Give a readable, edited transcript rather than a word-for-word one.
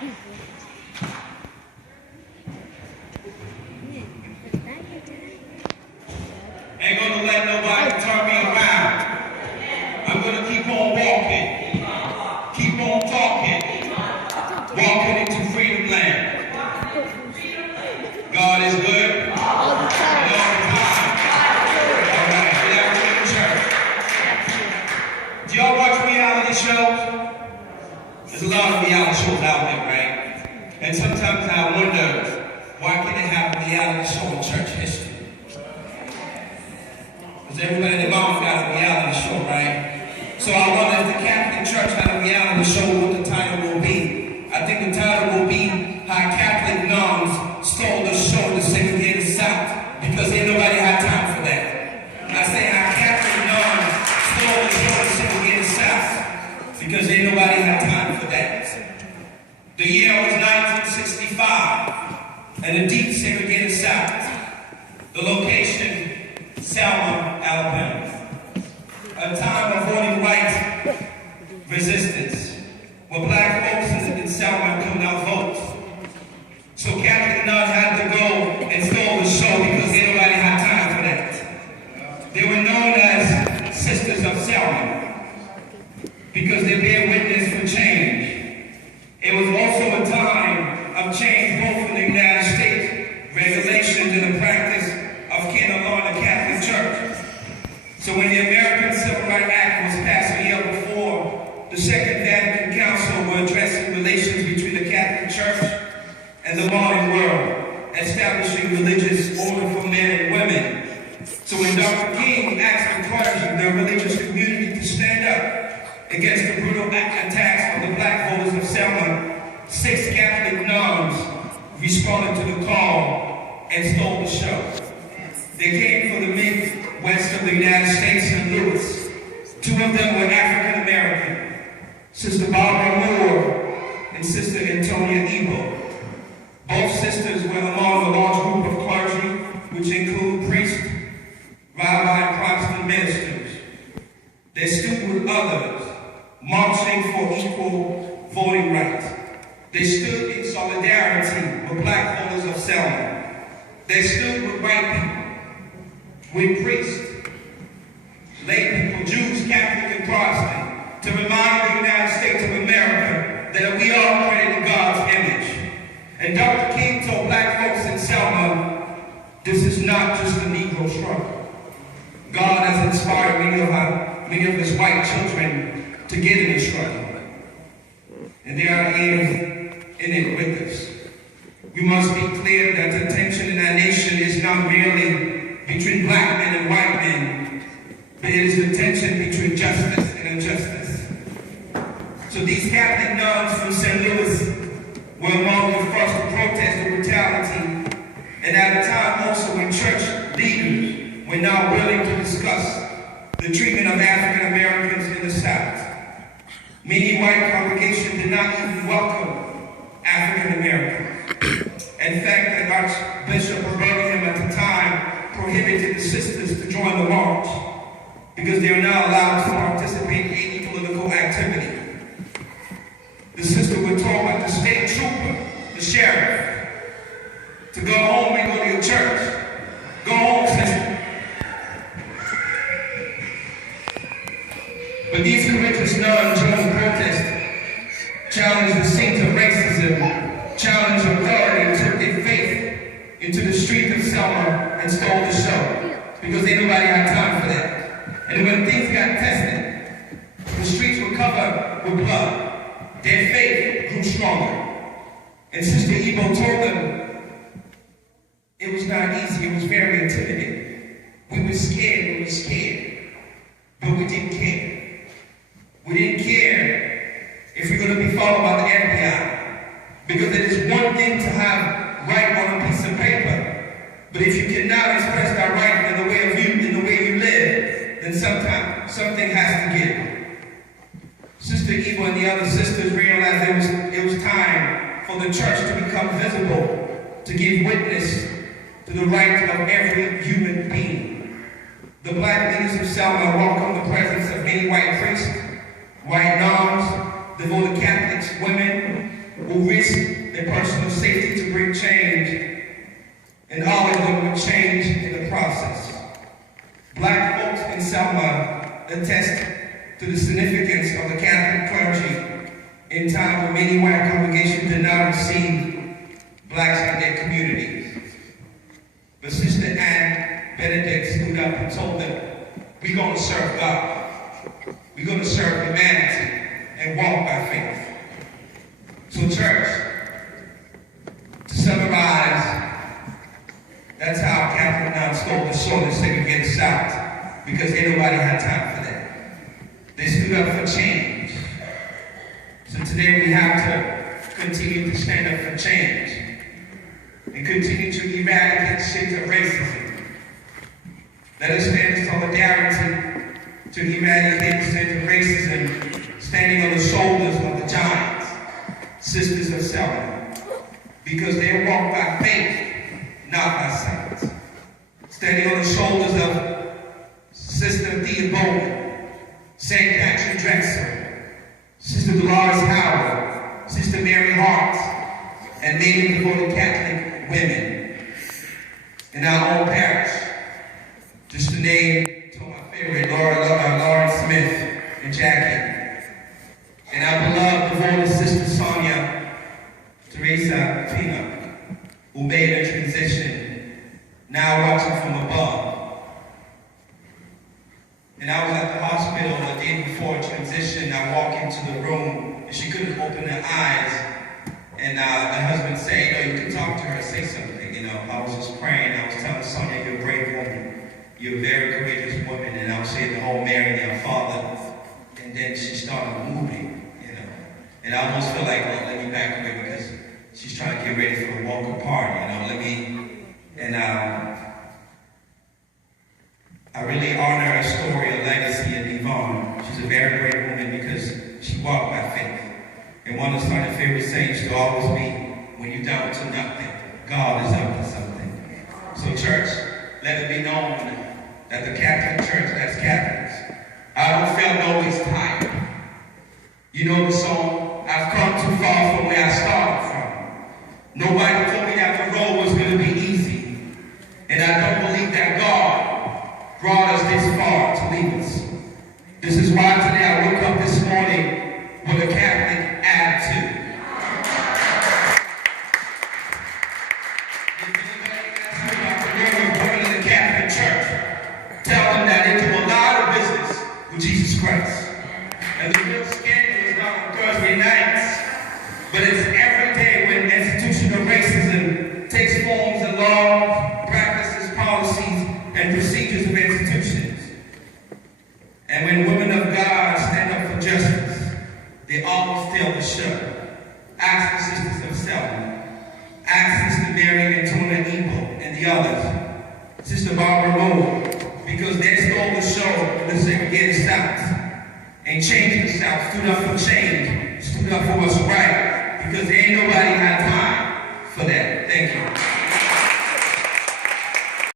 Ain't gonna let nobody turn me around. I'm gonna keep on walking, keep on talking, walking into freedom land. God is good all the time. All right, get out to the church. Do y'all watch reality shows? There's a lot of reality shows out there, right? And sometimes I wonder, why can't they have a reality show in church history? Because everybody and their mama got a reality show, right? So I wonder if the Catholic Church had a reality show, what the title will be. I think the title will be How Catholic Nuns Stole the Show in the Segregated South, because ain't nobody had time for that. I say How Catholic Nuns Stole the Show in the Segregated South, because ain't nobody had time for that. The year was 1965, and the deep segregated South. The location, Selma, Alabama. A time of voting rights resistance, where black folks in Selma couldn't out vote. So Catholic Nun had to go and stole the show because nobody had time for that. They were known as Sisters of Selma because they bear witness for change. It was also a time of change both in the United States regulations and the practice of canon law in the Catholic Church. So when the American Civil Rights Act was passed a year before, the Second Vatican Council were addressing relations between the Catholic Church and the modern world, establishing religious order for men and women. So when Dr. King asked the clergy, the religious community, to stand up against the brutal attacks on the black voters of Selma, 6 Catholic nuns responded to the call and stole the show. They came from the Midwest of the United States, St. Louis. 2 of them were African American, Sister Barbara Moore and Sister Antonia Ebo. Both sisters were among a large group of clergy, which include priests, rabbi, and Protestant ministers. They stood with others, marching for equal voting rights. They stood in solidarity with black voters of Selma. They stood with white people, with priests, lay people, Jews, Catholic, and Protestant, to remind the United States of America that we are created in God's image. And Dr. King told black folks in Selma, this is not just a Negro struggle. God has inspired many of his white children to get in the struggle. And they are here in it with us. We must be clear that the tension in our nation is not merely between black men and white men, but it is the tension between justice and injustice. So these Catholic nuns from St. Louis were among the first to protest the brutality, and at a time also when church leaders were now willing to discuss the treatment of African Americans in the South. Many white congregations did not even welcome African Americans. In fact, the Archbishop of Birmingham at the time prohibited the sisters to join the march because they are not allowed to participate in any political activity. The sisters were told by the state trooper, the sheriff, to go home and go to your church. Go home, sister. But these courageous nuns joined the protest, challenged the scenes of racism, challenged authority, and took their faith into the street of Selma and stole the show, because ain't nobody had time for that. And when things got tested, the streets were covered with blood. Their faith grew stronger. And Sister Ebo told them it was not easy, it was very intimidating. We were scared, but we didn't care. We didn't care if we're going to be followed by the FBI, because it is one thing to have right on a piece of paper, but if you cannot express that right in the way you live, then something has to give. Sister Eva and the other sisters realized it was time for the church to become visible, to give witness to the right of every human being. The black leaders of Selma welcomed the presence of many white priests, white nuns, devoted Catholics, women, who risk their personal safety to bring change, and always looking for change in the process. Black folks in Selma attest to the significance of the Catholic clergy in time when many white congregations did not receive blacks in their communities. But Sister Ann Benedict stood up and told them, we're going to serve God. We're going to serve humanity and walk by faith. So church, to summarize, that's how Catholic Nuns stole the soul in Segregated South, because ain't nobody had time for that. They stood up for change. So today we have to continue to stand up for change and continue to eradicate shades of racism. Let us stand in solidarity to eradicate shades of racism, standing on the shoulders of the giants, sisters of Selma, because they walk by faith, not by sight. Standing on the shoulders of Sister Thea Bowman, St. Patrick Drexel, Sister Dolores Howard, Sister Mary Hart, and many devoted Catholic women in our own parish. Just to name two of my favorite, Lauren Smith and Jackie, and our beloved devoted Sister Sonia Teresa Pina, who made a transition, now watching from above. And I was at the hospital the day before transition. I walked into the room and she couldn't open her eyes. And my husband said, you know, you can talk to her, say something. You know, I was just praying. I was telling Sonia, you're a brave woman. You're a very courageous woman. And I was saying the whole Mary and our Father. And then she started moving, you know. And I almost feel like, well, let me back away because she's trying to get ready for the walk apart, you know. I really honor her story, a legacy of Yvonne. She's a very great woman because she walked by faith. And one of my favorite sayings to always be, when you're down to nothing, God is up to something. So church, let it be known that the Catholic Church, that's Catholics, I don't feel always tired. You know the song, I've come too far from where I started from. Nobody told me that the road was going to be easy. And I don't believe that God brought us this far to leave us. This is why today I woke up this morning with a Catholic attitude. If anybody asks me about the role of women in the Catholic Church, tell them that they do a lot of business with Jesus Christ. And the real scandal is not on Thursday nights, but it's every day when institutional racism takes forms and laws, practices, policies, and procedures of institutions. And when women of God stand up for justice, they always tell the show. Ask the sisters of Selma. Ask Sister Mary and Tona Ebo and the others. Sister Barbara Moore, because they stole the show in the Segregated South. And changed the South, stood up for change, stood up for what's right, because there ain't nobody had time for that. Thank you.